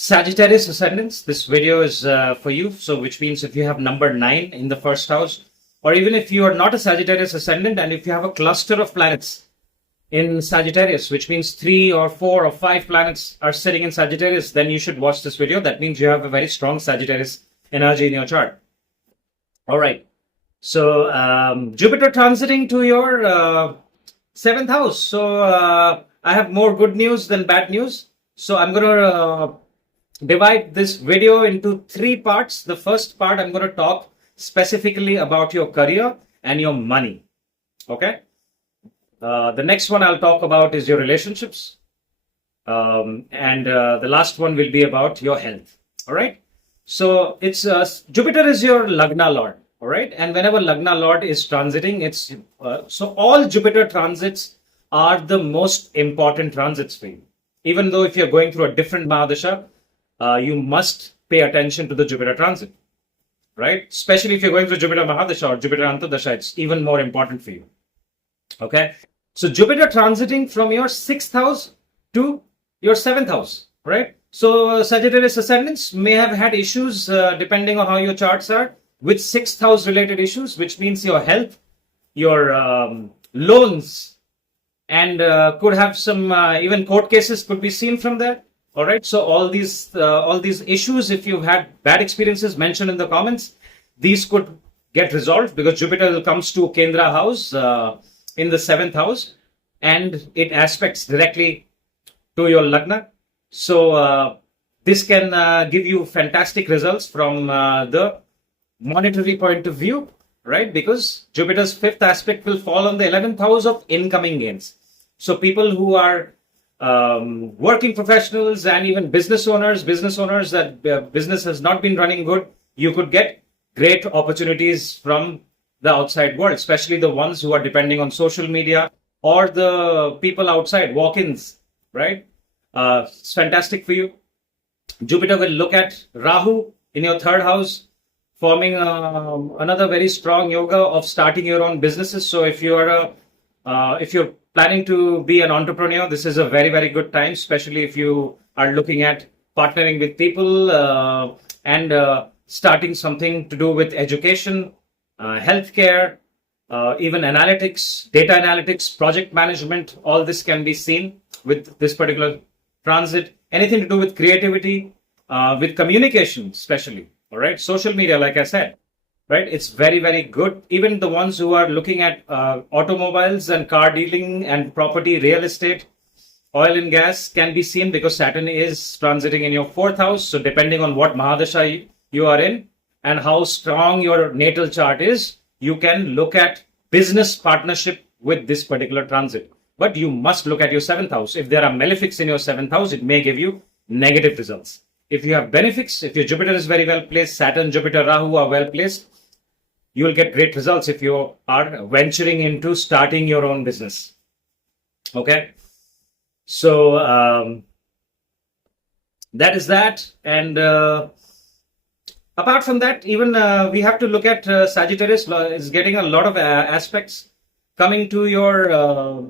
Sagittarius Ascendants, this video is for you. So which means if you have number 9 in the first house, or even if you are not a Sagittarius Ascendant and if you have a cluster of planets in Sagittarius, which means 3 or 4 or 5 planets are sitting in Sagittarius, then you should watch this video. That means you have a very strong Sagittarius energy in your chart. All right. So Jupiter transiting to your 7th house. So I have more good news than bad news. So I'm going to divide this video into 3 parts. The first part, I'm going to talk specifically about your career and your money. Okay. The next one I'll talk about is your relationships. And the last one will be about your health. All right. So it's Jupiter is your Lagna Lord. All right. And whenever Lagna Lord is transiting, it's so all Jupiter transits are the most important transits for you. Even though if you're going through a different Mahadasha, you must pay attention to the Jupiter transit, right? Especially if you're going through Jupiter Mahadasha or Jupiter Antardasha, it's even more important for you. Okay. So Jupiter transiting from your 6th house to your 7th house, right? So Sagittarius ascendants may have had issues depending on how your charts are with 6th house related issues, which means your health, your loans, and could have some even court cases could be seen from there. All right. So all these issues, if you've had bad experiences, mentioned in the comments, these could get resolved because Jupiter comes to Kendra house in the 7th house, and it aspects directly to your Lagna. So this can give you fantastic results from the monetary point of view, right? Because Jupiter's 5th aspect will fall on the 11th house of incoming gains. So people who are working professionals and even business owners that business has not been running good, you could get great opportunities from the outside world, especially the ones who are depending on social media or the people outside, walk-ins, right? It's fantastic for you. Jupiter will look at Rahu in your 3rd house, forming another very strong yoga of starting your own businesses. So if you're planning to be an entrepreneur, this is a very, very good time, especially if you are looking at partnering with people and starting something to do with education, healthcare, even analytics, data analytics, project management. All this can be seen with this particular transit. Anything to do with creativity, with communication, especially. All right. Social media, like I said. Right, it's very, very good. Even the ones who are looking at automobiles and car dealing and property, real estate, oil and gas can be seen because Saturn is transiting in your 4th house. So depending on what Mahadasha you are in and how strong your natal chart is, you can look at business partnership with this particular transit. But you must look at your 7th house. If there are malefics in your 7th house, it may give you negative results. If you have benefics, if your Jupiter is very well placed, Saturn, Jupiter, Rahu are well placed, you will get great results if you are venturing into starting your own business. Okay. So that is that. And apart from that, even we have to look at Sagittarius is getting a lot of aspects coming to your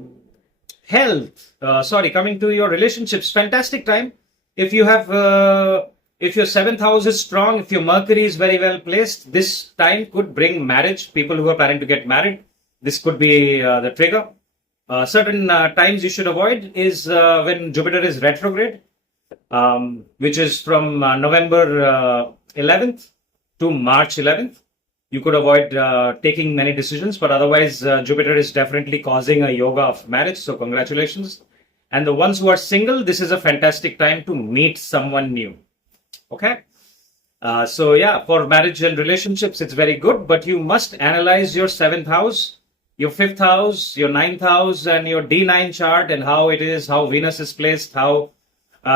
health. Coming to your relationships. Fantastic time. If you have if your 7th house is strong, if your Mercury is very well placed, this time could bring marriage. People who are planning to get married, this could be the trigger. Certain times you should avoid is when Jupiter is retrograde, which is from November 11th to March 11th. You could avoid taking many decisions, but otherwise Jupiter is definitely causing a yoga of marriage. So congratulations. And the ones who are single, this is a fantastic time to meet someone new. Okay. So yeah, for marriage and relationships, it's very good, but you must analyze your 7th house, your 5th house, your 9th house, and your D9 chart and how it is, how Venus is placed, how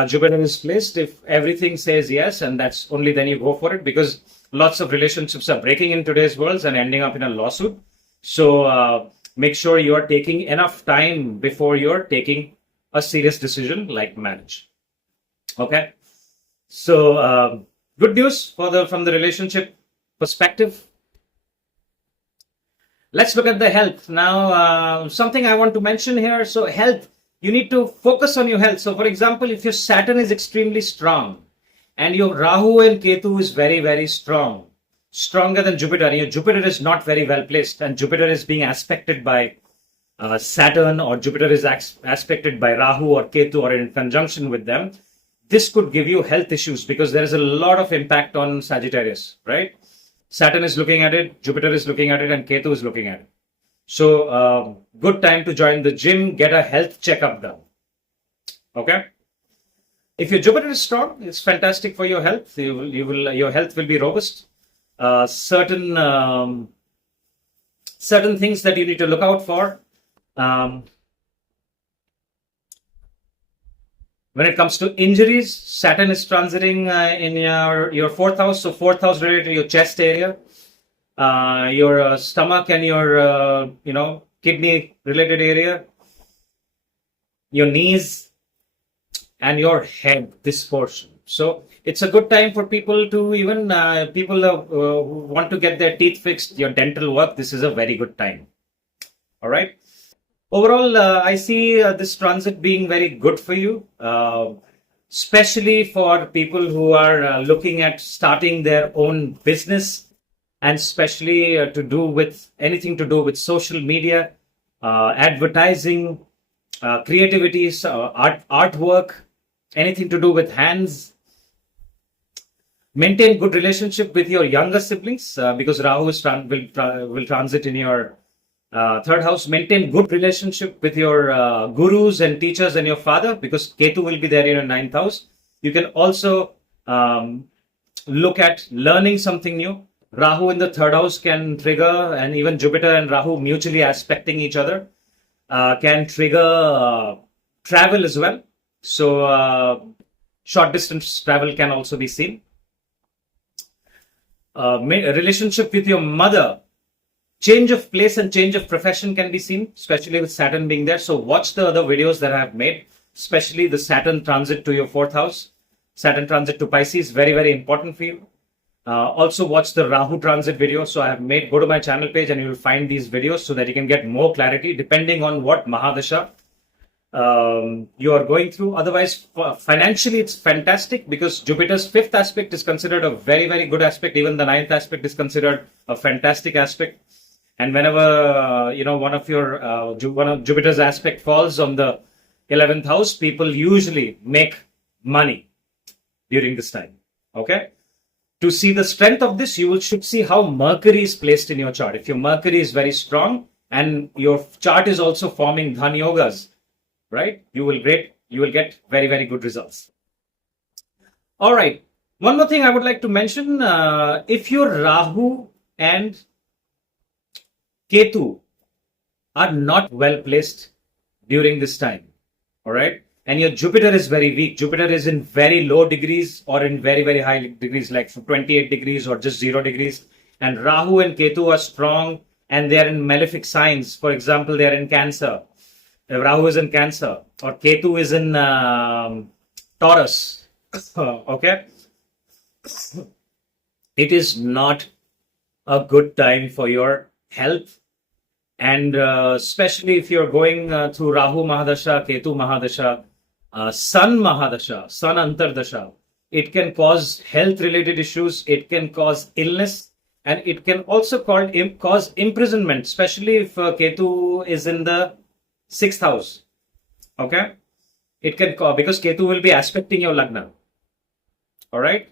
Jupiter is placed. If everything says yes, and that's only then you go for it, because lots of relationships are breaking in today's world and ending up in a lawsuit. So make sure you are taking enough time before you're taking a serious decision like marriage. Okay. So good news from the relationship perspective. Let's look at the health now. Something I want to mention here. So health, you need to focus on your health. So for example, if your Saturn is extremely strong, and your Rahu and Ketu is very, very strong, stronger than Jupiter. And your Jupiter is not very well placed, and Jupiter is being aspected by Saturn, or Jupiter is aspected by Rahu or Ketu, or in conjunction with them. This could give you health issues because there is a lot of impact on Sagittarius, right? Saturn is looking at it, Jupiter is looking at it, and Ketu is looking at it. So, good time to join the gym, get a health checkup done. Okay? If your Jupiter is strong, it's fantastic for your health. Your health will be robust. Certain things that you need to look out for. When it comes to injuries, Saturn is transiting in your fourth house. So fourth house related to your chest area, your stomach, and your kidney related area, your knees, and your head, this portion. So it's a good time for people to even people who want to get their teeth fixed, your dental work. This is a very good time. All right. Overall, I see this transit being very good for you, especially for people who are looking at starting their own business, and especially to do with anything to do with social media, advertising, creativity, artwork, anything to do with hands. Maintain good relationship with your younger siblings because Rahu will transit in your third house. Maintain good relationship with your gurus and teachers and your father because Ketu will be there in your ninth house. You can also look at learning something new. Rahu in the third house can trigger, and even Jupiter and Rahu mutually aspecting each other can trigger travel as well. So short distance travel can also be seen. Relationship with your mother, change of place and change of profession can be seen, especially with Saturn being there. So watch the other videos that I have made, especially the Saturn transit to your fourth house. Saturn transit to Pisces, very, very important for you. Also watch the Rahu transit video. So I have go to my channel page and you will find these videos so that you can get more clarity depending on what Mahadasha you are going through. Otherwise, financially, it's fantastic because Jupiter's fifth aspect is considered a very, very good aspect. Even the ninth aspect is considered a fantastic aspect. And whenever, one of Jupiter's aspect falls on the 11th house, people usually make money during this time. Okay. To see the strength of this, should see how Mercury is placed in your chart. If your Mercury is very strong and your chart is also forming Dhan Yogas, right? You will get very, very good results. All right. One more thing I would like to mention, if your Rahu and Ketu are not well placed during this time, all right? And your Jupiter is very weak. Jupiter is in very low degrees or in very, very high degrees, like 28 degrees or just 0 degrees. And Rahu and Ketu are strong and they are in malefic signs. For example, they are in Cancer. Rahu is in Cancer or Ketu is in Taurus. Okay? It is not a good time for your health. And especially if you're going through Rahu Mahadasha, Ketu Mahadasha, Sun Mahadasha, Sun Antardasha, it can cause health-related issues, it can cause illness, and it can also cause imprisonment, especially if Ketu is in the 6th house. Okay? It can cause, because Ketu will be aspecting your Lagna. Alright?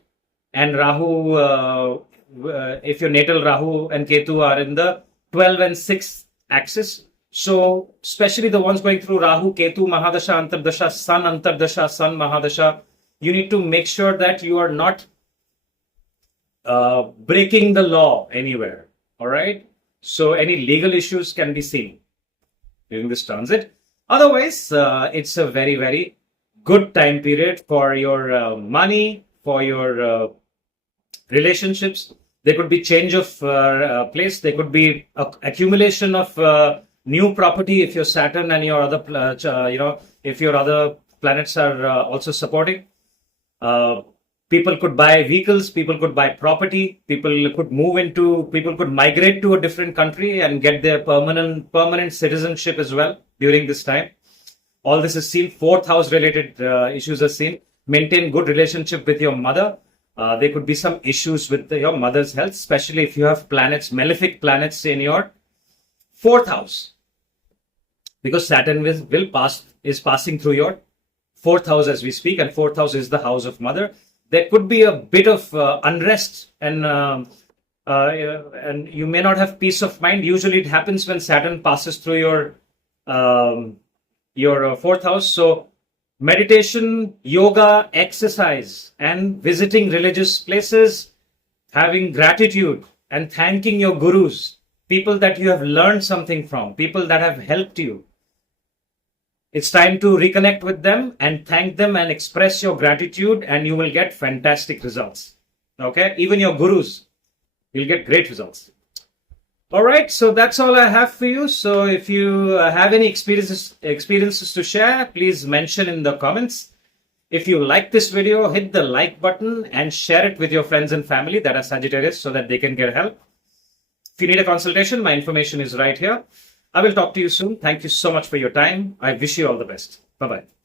And Rahu, if your natal Rahu and Ketu are in the 12th and 6th axis, so especially the ones going through Rahu, Ketu, Mahadasha, Antardasha, Sun Mahadasha, you need to make sure that you are not breaking the law anywhere. All right. So any legal issues can be seen during this transit. Otherwise, it's a very, very good time period for your money, for your relationships. There could be change of place. There could be accumulation of new property if your Saturn and your other, if your other planets are also supporting. People could buy vehicles. People could buy property. People could migrate to a different country and get their permanent citizenship as well during this time. All this is seen. Fourth house related issues are seen. maintain good relationship with your mother. There could be some issues with your mother's health, especially if you have planets, malefic planets in your fourth house, because Saturn is passing through your fourth house as we speak, and fourth house is the house of mother. There could be a bit of unrest, and you may not have peace of mind. Usually, it happens when Saturn passes through your fourth house. So, meditation, yoga, exercise, and visiting religious places, having gratitude and thanking your gurus, people that you have learned something from, people that have helped you. It's time to reconnect with them and thank them and express your gratitude, and you will get fantastic results. Okay? Even your gurus, you'll get great results. All right, so that's all I have for you. So if you have any experiences to share, please mention in the comments. If you like this video, hit the like button and share it with your friends and family that are Sagittarius so that they can get help. If you need a consultation, my information is right here. I will talk to you soon. Thank you so much for your time. I wish you all the best. Bye-bye.